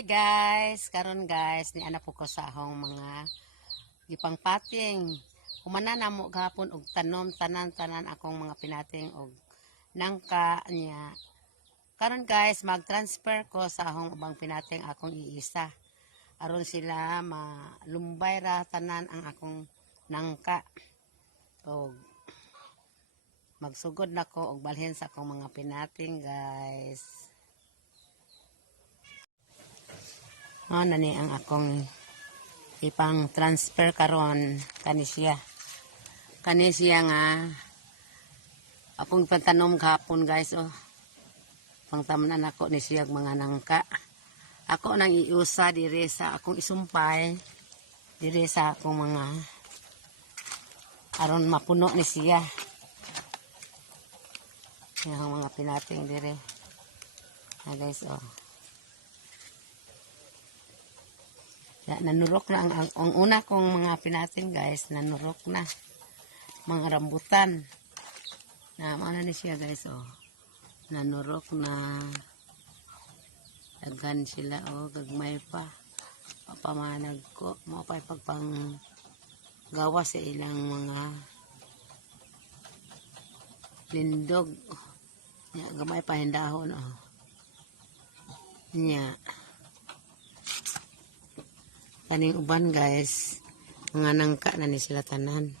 Hi guys, karon guys ni ana po ko sa akong mga gipangpating. Humana na mo gahapon og tanom tanan akong mga pinating og nangka niya. Karon guys, mag-transfer ko sa akong ubang pinating akong iisa. Aron sila malumbay ra tanan ang akong nangka. Og magsugod na ko og balhin sa akong mga pinating guys. Nani ang akong ipang transfer karon kani siya nga akong pagtanom gahapon guys. Pangtamnan ako ni siya mga nangka. Ako nang iusa dire sa akong isumpay dire sa akong mga aron mapuno ni siya yung mga pinating dire guys. Nanurok na ang una kong mga pinating guys, nanurok na mga rambutan na mana ni siya guys. Nanurok na daghan sila gagmay pa papamanag ko mo pa pagpang gawa sa ilang mga lindog gamay pa hindahon nya kaning uban guys, mga nangka na ni sila tanan.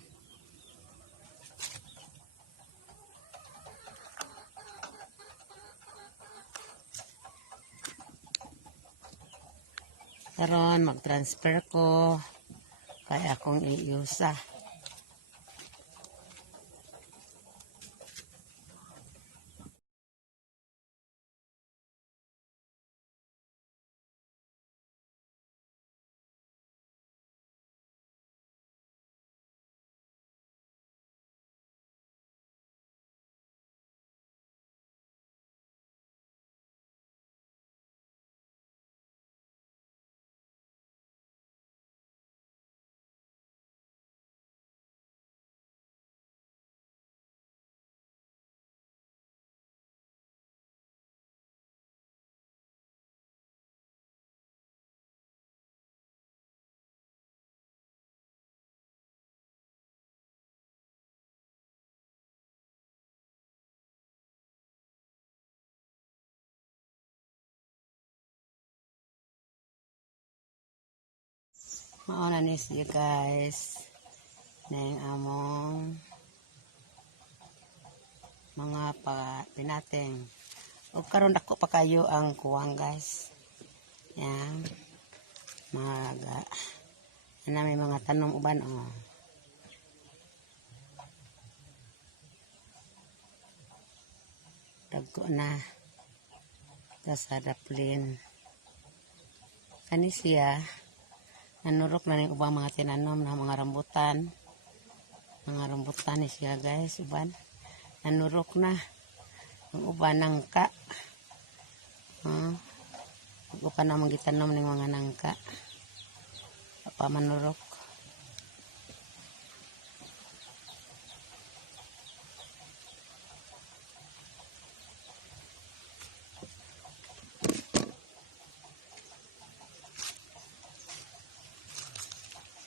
Karon mag-transfer ko kaya akong iusa. Mauna ni siya guys na yung among mga pinating. O karon dako pa kayo ang kuwang guys. Yan. May mga tanom uban dagko na sa daplin. Kani siya nanurok na ng ubang mga tinanom na mga rambutan. Mga rambutan ni siya guys, uban. Nanurok na. Ang uban nangka. Ako pa na magitanom ng mga nangka. Pamanurok.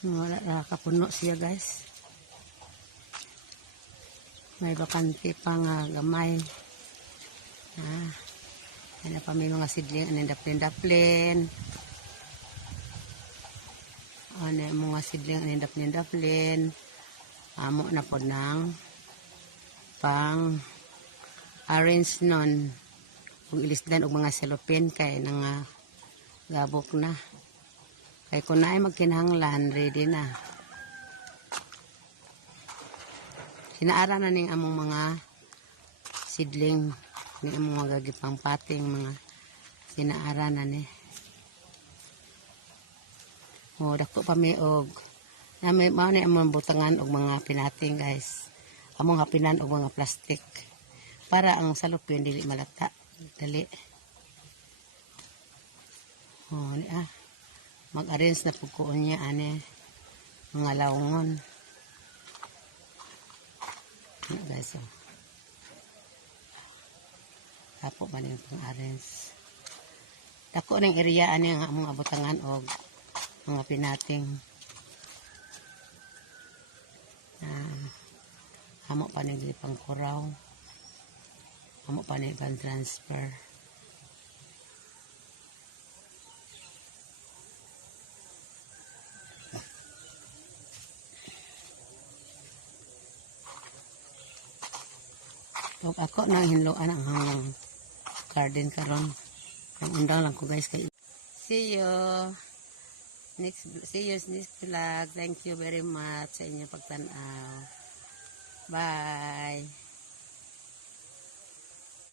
Wala nakapuno siya guys. May bakante pa nga gamay. Ano pa may mga sidling anong daplin-daplin. Ano mga sidling anong daplin-daplin. Amo na po ng pang arrange nun. Kung ilisdan og mga cellophane kay nang gabok na. Kay kung na ay magkinahanglan, ready na. Sinaara na ning among mga sidling, ning among mga gagipang pating, mga sinaara na ni. Dako pa may og, mao ni among butangan og mga pinating guys. Among hapinan og mga plastic. Para ang salupin dili malata. Dali. Mag-arrange na po ko niya mga laungon guys. Tapo ba niyo pang arrange Dako ng area ani nga among abutangan og mga pinating. Amo pa ni pang kuraw. Amo pa ni pang transfer. Ug ako nang hinloan ang hangang garden karon. Ang undang lang ko guys kay see you next vlog. Thank you very much sa inyong pagtanaw. Bye.